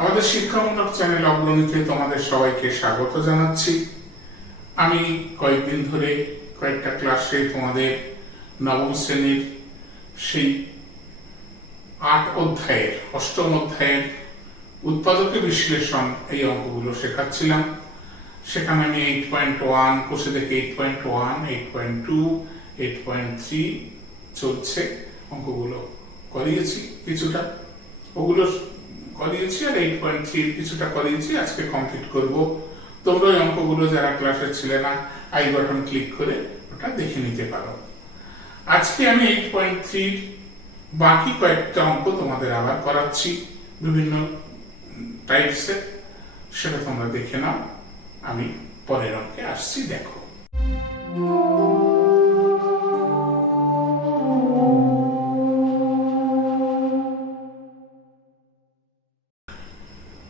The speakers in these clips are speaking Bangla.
আমাদের শিক্ষামূলক চ্যানেল অগ্রণীতে তোমাদের সবাইকে স্বাগত জানাচ্ছি। আমি কয়েকদিন ধরে কয়েকটা ক্লাসে তোমাদের নবম শ্রেণীর সেই 8ম অধ্যায়ের উৎপাদকে বিশ্লেষণ এই অঙ্কগুলো শেখাচ্ছিলাম। সেখানে আমি 8.1 কোষে দেখে 8.1, 8.2, 8.3 চলছে অঙ্কগুলো করিয়েছি, কিছুটা ওগুলো করিয়েছি, আর 8.3 কিছুটা করিয়েছি। আজকে কমপ্লিট করব। তোমরা ওই অঙ্কগুলো যারা ক্লাসে ছিলে না, আই বাটন ক্লিক করে ওটা দেখে নিতে পারো। আজকে আমি 8.3 বাকি কয়েকটা অঙ্ক তোমাদের আবার করাচ্ছি বিভিন্ন টাইপসের, সেটা তোমরা দেখে নাও। আমি পরের অঙ্কে আসছি, দেখো।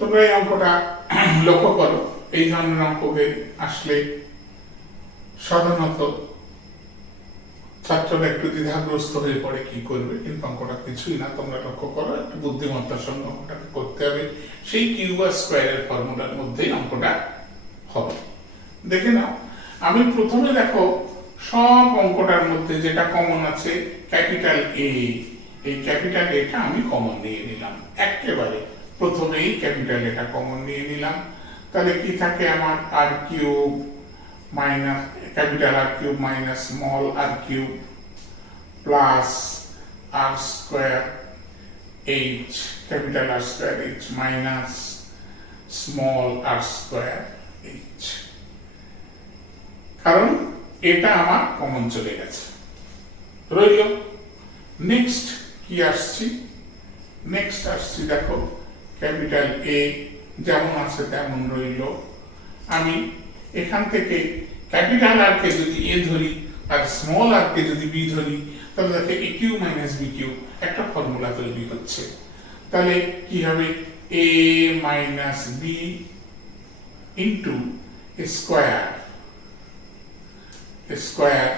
তোমরা এই অঙ্কটা লক্ষ্য করো। এই ধরনের অঙ্ককে আসলে সাধারণত ছাত্ররা একটু দ্বিধাগ্রস্ত হয়ে পড়ে, কি করবে, কিন্তু অঙ্কটা কিছুই না। তোমরা লক্ষ্য করো, একটু বুদ্ধিমত্তার সঙ্গে অঙ্কটাকে করতে হবে। সেই কিউ আর স্কোয়ারের ফর্মুলার মধ্যেই অঙ্কটা হবে। দেখে নাও, আমি প্রথমে দেখো সব অঙ্কটার মধ্যে যেটা কমন আছে ক্যাপিটাল এ, এই ক্যাপিটাল এটা আমি কমন নিয়ে নিলাম। একেবারে প্রথমেই ক্যাপিটাল এটা কমন নিয়ে নিলাম। তাহলে কি থাকে আমার r cube minus capital R cube minus small r cube plus r square h, capital R square h minus small r square h. কারণ এটা আমার কমন চলে গেছে, রইল। নেক্সট কি আসছি? নেক্সট আসছি দেখো ক্যাপিটাল এ যেমন আছে তেমন রইল। আমি এখান থেকে ক্যাপিটাল আর কে যদি এ ধরি আর স্মল আর কে যদি বি ধরি, তাহলে দেখে a cube minus b cube একটা ফর্মুলা তৈরি হচ্ছে। তাহলে কি হবে? A minus b into square square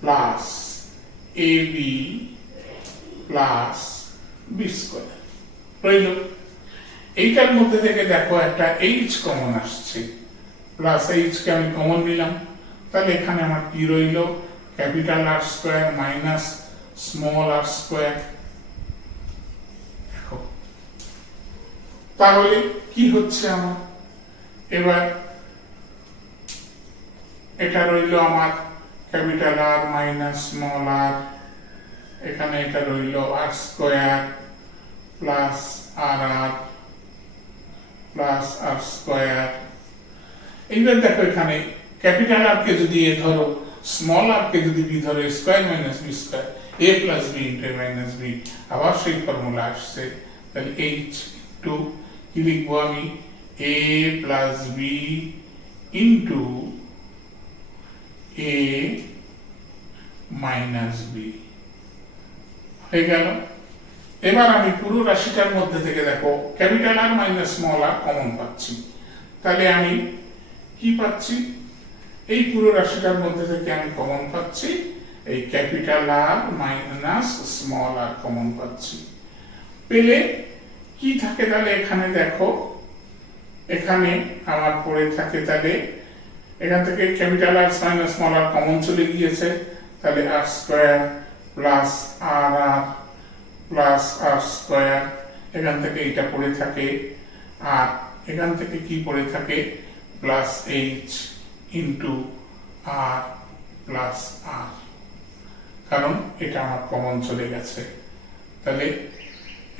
plus a b plus b square রইল। এইটার মধ্যে থেকে দেখো একটা এইচ কমন আসছে, প্লাস এইচ কে আমি কমন নিলাম। তাহলে এখানে আমার কি রইল? Capital R square minus small r square. দেখো তাহলে কি হচ্ছে আমার? এবার এটা রইল আমার capital R minus small r, এখানে এটা রইল আর স্কোয়ার প্লাস আর আর প্লাস আর স্কোয়ার। এইবার দেখো এখানে ক্যাপিটাল আর কে যদি এ ধরো, স্মল আর কে যদি বি ধরো, স্কোয়ার মাইনাস বি স্কোয়ার, এ প্লাস বি ইন্টু এ মাইনাস বি, আবার সেই ফর্মুলা আসছে। তাহলে এইচ টু কি লিখবো আমি? এ প্লাস বি ইন্টু এ মাইনাস বি হয়ে গেল। এবার আমি পুরো রাশিটার মধ্যে থেকে দেখো ক্যাপিটাল আর মাইনাস স্মল আর কমন পাচ্ছি। তাহলে আমি কি পাচ্ছি? এই পুরো রাশিটার মধ্যে থেকে আমি কমন পাচ্ছি এই ক্যাপিটাল আর মাইনাস স্মল আর কমন পাচ্ছি। পেলে কি থাকে তাহলে এখানে দেখো, এখানে আমার পড়ে থাকে, তাহলে এখান থেকে ক্যাপিটাল আর মাইনাস স্মল আর কমন চলে গিয়েছে। তাহলে আর স্কোয়ার প্লাস আর আর প্লাস আর স্কোয়ার, এখান থেকে এটা পড়ে থাকে, আর এখান থেকে কি পড়ে থাকে? প্লাস এইচ ইন্টু আর প্লাস আর, কারণ এটা আমার কমন চলে গেছে। তাহলে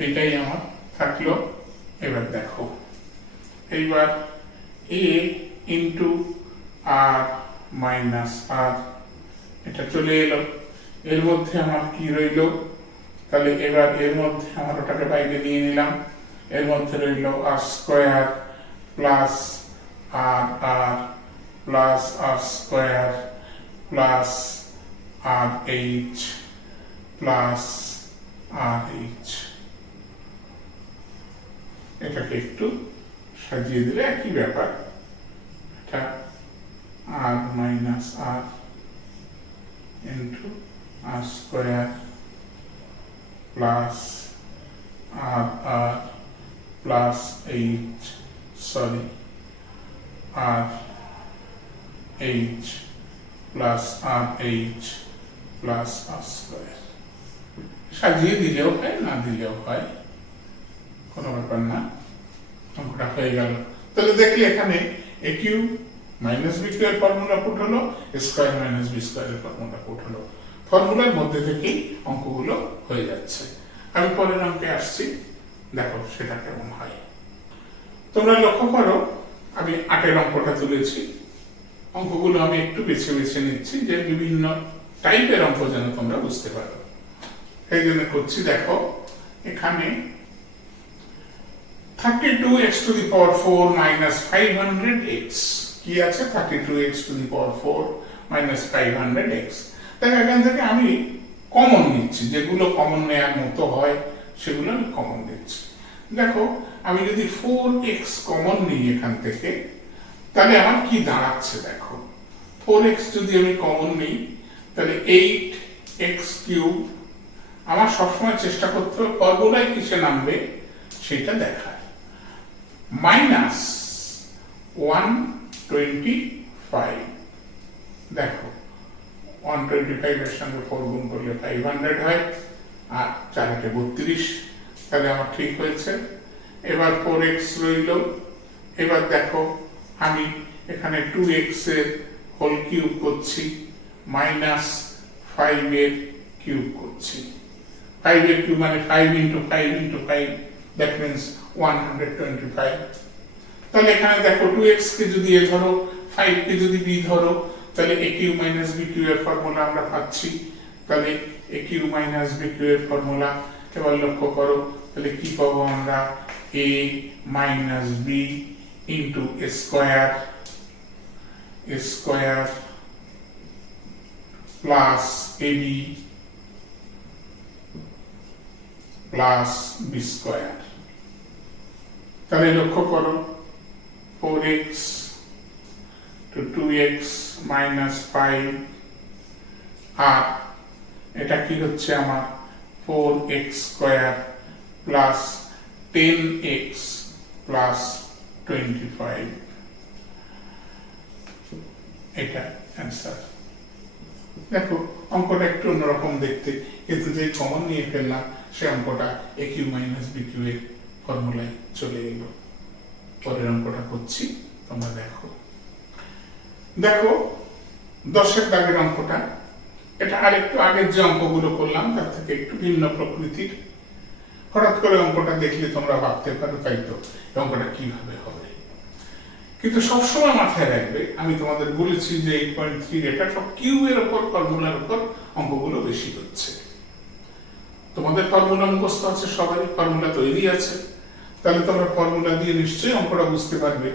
এটাই আমার থাকলো। এবার দেখো, এইবার এ ইন্টু আর মাইনাস আর এটা চলে এলো। এর মধ্যে আমার কি রইল? তাহলে এবার এর মধ্যে আমার ওটাকে বাইরে নিয়ে নিলাম। এর মধ্যে রইল আর স্কোয়ার প্লাস আর আর প্লাস আর স্কোয়ার প্লাস আর এইচ প্লাস আর এইচ। এটাকে একটু সাজিয়ে দিলে একই ব্যাপার। এটা আর মাইনাস আর ইন্টু আর স্কোয়ার প্লাস আর আর plus H R H plus আর এইচ প্লাস আর স্কোয়ার। সাজিয়ে দিলেও হয়, না দিলেও হয়, কোনো ব্যাপার না। অঙ্কটা হয়ে গেল। তাহলে দেখলে এখানে এ কিউ মাইনাস বি কিউ এর ফর্মুলা পুট হলো, স্কোয়ার মাইনাস বি স্কোয়ার এর ফর্মুলা পুট হলো। ফর্মুলার মধ্যে থেকেই অঙ্কগুলো হয়ে যাচ্ছে। আমি পরের অঙ্কে আসছি, দেখো সেটা কেমন হয়। তোমরা লক্ষ্য করো, আমি 8 অঙ্কটা তুলেছি। অঙ্কগুলো আমি একটু বেছে বেছে নিচ্ছি, যে বিভিন্ন টাইপের অঙ্ক যেন তোমরা বুঝতে পারো, এই জন্য করছি। দেখো এখানে 32x to the power 4 minus 500x কি আছে, 32x to the power 4 minus 500x। দেখো এখান থেকে আমি কমন নিচ্ছি, যেগুলো কমন নেওয়ার মতো হয় সেগুলো আমি কমন নিচ্ছি। দেখো আমি যদি 4x কমন নিই এখান থেকে, তাহলে আমার কি দাঁড়াচ্ছে দেখো। 4x যদি আমি কমন নিই তাহলে 8x কিউব। আমার সবসময় চেষ্টা করতে হবে ফর্মুলায় কিসে নামবে সেটা দেখার। মাইনাস 125, দেখো 125 এর সঙ্গে 4 গুণ করলে 500 হয়, আর 4 × 32, তাহলে আমার ঠিক হয়েছে। এবার 4x রইল। এবার দেখো আমি এখানে 2x এর হোল কিউব করছি, মাইনাস 5 এর কিউব করছি। 5 এর কিউব মানে 5 × 5 × 5, দ্যাট মিন্স 125। তাহলে এখানে দেখো 2x কে যদি এ ধরো, 5 কে যদি b ধরো, তাহলে a cube minus b cube এর ফর্মুলা আমরা পাচ্ছি। তাহলে a cube minus b cube এর ফর্মুলা। এবার লক্ষ্য করো, তাহলে কি পাবো আমরা, a minus b into a square plus ab plus b square. তাহলে লক্ষ্য করো, 4x to 2x minus 5, আর এটা কি হচ্ছে আমার 4x square plus 10x plus 25। এটা অ্যান্সার। দেখো অঙ্কটা একটু অন্যরকম দেখতে, কিন্তু যে কমন নিয়ে ফেললাম সে অঙ্কটা a cube minus b cube এর ফর্মুলায় চলে এলো। পরের অঙ্কটা করছি, তোমরা দেখো। দেখো 10 দাগের অঙ্কটা, এটা আরেকটু আগের যে অঙ্কগুলো করলাম তার থেকে একটু ভিন্ন প্রকৃতির। হঠাৎ করে অঙ্কটা দেখলে তোমরা ভাবতে পারো তাই তো অঙ্কটা কিভাবে হবে, কিন্তু সবসময় মাথায় রাখবে, আমি তোমাদের বলেছি যে 8.3 এটা সব কিউ এর উপর, ফর্মুলার উপর অঙ্কগুলো বেশি হচ্ছে। তোমাদের ফর্মুলা মুখস্থ আছে, সবারই ফর্মুলা তৈরি আছে, তাহলে তোমরা ফর্মুলা দিয়ে নিশ্চয়ই অঙ্কটা বুঝতে পারবে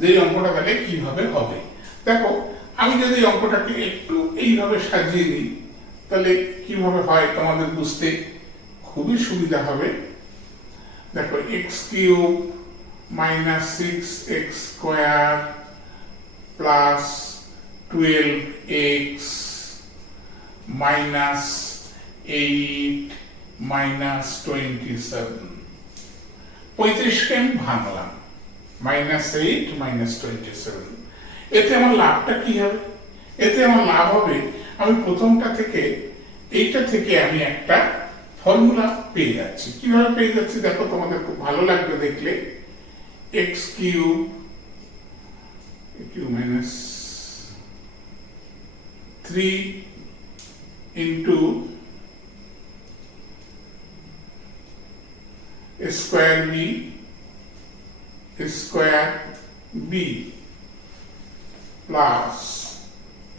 যে এই অঙ্কটা তাহলে কিভাবে হবে। দেখো আমি যদি অঙ্কটাকে একটু এইভাবে সাজিয়ে দিই তাহলে কিভাবে হয় তোমাদের বুঝতে খুবই সুবিধা হবে। দেখো x cube minus 6x square plus 12x minus 8 minus 27। 35কে আমি ভাঙলাম, মাইনাস 8 মাইনাস 27। এতে আমার লাভটা কি হবে? এতে আমার লাভ হবে, আমি প্রথমটা থেকে এইটা থেকে আমি একটা ফর্মুলা পেয়ে যাচ্ছি। কিভাবে পেয়ে যাচ্ছি দেখো, তোমাদের খুব ভালো লাগবে দেখলে। x cube minus 3 into square b plus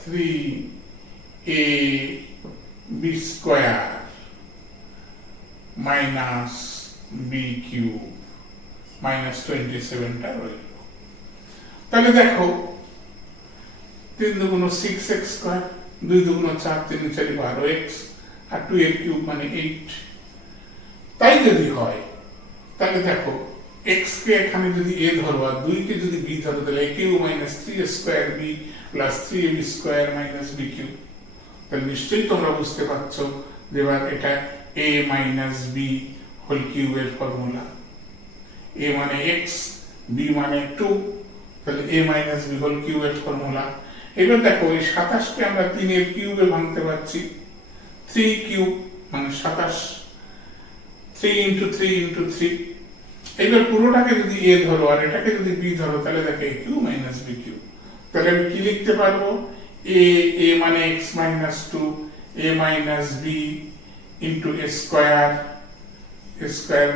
3ab square minus b cube minus 27টা রইল। তাহলে দেখো 3 দুগুণ 6x স্কোয়ার, 2 দুগুণ 4, 3 4 12x, আর 2 এর কিউব মানে 8। তাই যদি হয় তাহলে দেখো x কে এখানে যদি a ধরো আর 2 কে যদি b ধরো, তাহলে a cube minus 3 square b plus 3ab square minus b cube. তাহলে নিশ্চয়ই তোমরা বুঝতে পারছো যে এবার এটা a মাইনাস b হোল কিউবের ফর্মুলা। এ মানে এক্স, বি মানে 2, তাহলে a মাইনাস বি হোল কিউবের ফর্মুলা। এবার দেখো এই 27কে আমরা 3 এর কিউবে ভাঙতে পারছি, 3 কিউব মানে 27, 3 ইন্টু 3 ইন্টু 3। এইবার পুরোটাকে যদি a ধরো আর এটাকে যদি b ধরো, তাহলে দেখো a cube minus b cube. তাহলে আমি কি লিখতে পারবো, a মানে x minus 2, a minus b into a square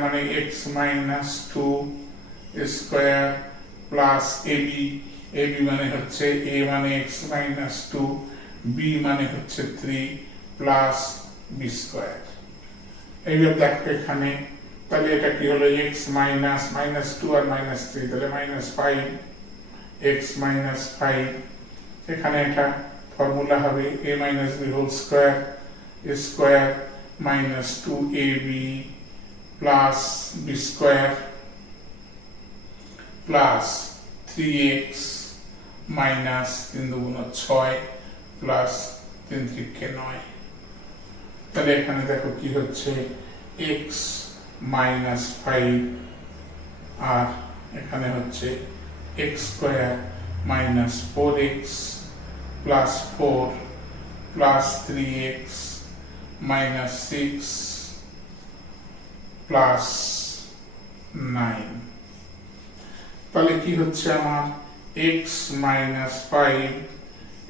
মানে x minus 2 square plus ab মানে হচ্ছে a মানে x মাইনাস 2, b মানে হচ্ছে 3 প্লাস b স্কয়ার। এইবার দেখো এখানে, তাহলে এটা কি হলো, x মাইনাস 2 আর মাইনাস 3, তাহলে মাইনাস 5, x মাইনাস 5। এখানে এটা ফর্মুলা হবে a minus b whole square minus 2ab plus b square plus 3x minus 3 দুগুণ 6 প্লাস 3 3 9। তাহলে এখানে দেখো কি হচ্ছে, x মাইনাস 5 আর এখানে হচ্ছে x square minus 4x plus 4 plus 3x minus 6 plus 9। তাহলে কি হচ্ছে আমার, x মাইনাস 5,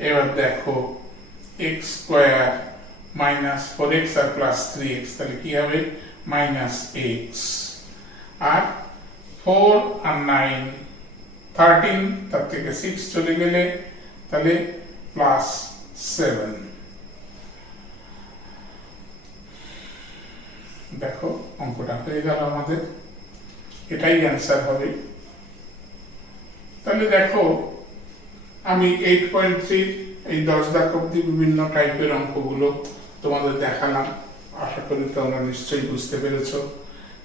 এবার দেখো x স্কয়ার মাইনাস 4x আর প্লাস 3x, তাহলে কি হবে মাইনাস x, আর 4 আর 9 13, তার থেকে 6 চলে গেলে তাহলে প্লাস 7। দেখো অঙ্কটা হয়ে গেল আমাদের, এটাই অ্যান্সার হবে। তাহলে দেখো আমি 8.3 এই 10 দাগ অবধি বিভিন্ন টাইপের অঙ্কগুলো তোমাদের দেখালাম। আশা করি তোমরা নিশ্চয়ই বুঝতে পেরেছো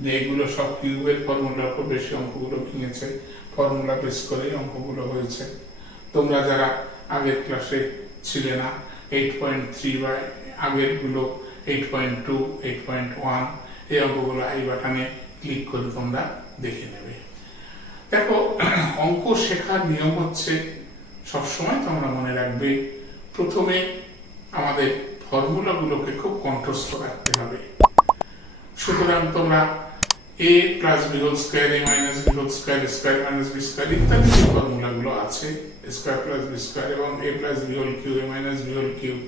যে এগুলো সব কিউবের ফর্মুলার উপর বেশি অঙ্কগুলো ভেঙেছে, ফর্মুলা বেস করেই অঙ্কগুলো হয়েছে। তোমরা যারা আগের ক্লাসে ছিলে না, 8.3 বা আগের গুলো 8.2, 8.1 এই অঙ্কগুলো আই বাটনে ক্লিক করে তোমরা দেখে নেবে। দেখো অঙ্ক শেখার নিয়ম হচ্ছে, সবসময় তোমরা মনে রাখবে, প্রথমে আমাদের ফর্মুলাগুলোকে খুব কণ্ঠস্থ রাখতে হবে। সুতরাং তোমরা a plus b whole square, a minus b whole square, square minus b square ইত্যাদি যে ফর্মুলাগুলো আছে, স্কয়ার প্লাস b স্কয়ার এবং a plus b whole cube, a minus b whole cube,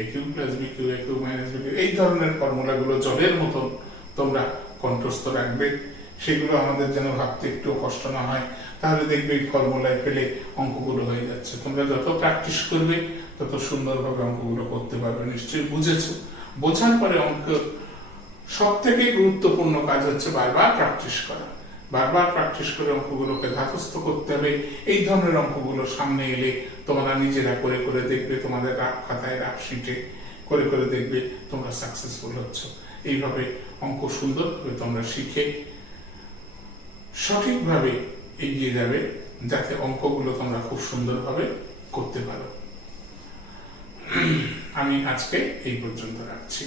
a cube plus b cube, a cube minus b cube, এই ধরনের ফর্মুলাগুলো জলের মতন তোমরা কণ্ঠস্থ রাখবে। সেগুলো আমাদের যেন ভাবতে একটু কষ্ট না হয়, তাহলে দেখবে এই ফর্মুলায় পেলে অঙ্কগুলো হয়ে যাচ্ছে। তোমরা যত প্র্যাকটিস করবে তত সুন্দরভাবে অঙ্কগুলো করতে পারবে। নিশ্চয়ই বুঝেছো। বোঝার পরে অঙ্ক সব থেকে গুরুত্বপূর্ণ কাজ হচ্ছে বারবার প্র্যাকটিস করা। বারবার প্র্যাকটিস করে অঙ্কগুলোকে ধাতস্থ করতে হবে। এই ধরনের অঙ্কগুলো সামনে এলে তোমরা নিজেরা করে করে দেখবে, তোমাদের রাফ খাতায় রাফ শিটে করে করে দেখবে তোমরা সাকসেসফুল হচ্ছ। এইভাবে অঙ্ক সুন্দরভাবে তোমরা শিখে সঠিকভাবে এগিয়ে যাবে, যাতে অঙ্কগুলো তোমরা খুব সুন্দরভাবে করতে পারো। আমি আজকে এই পর্যন্ত রাখছি।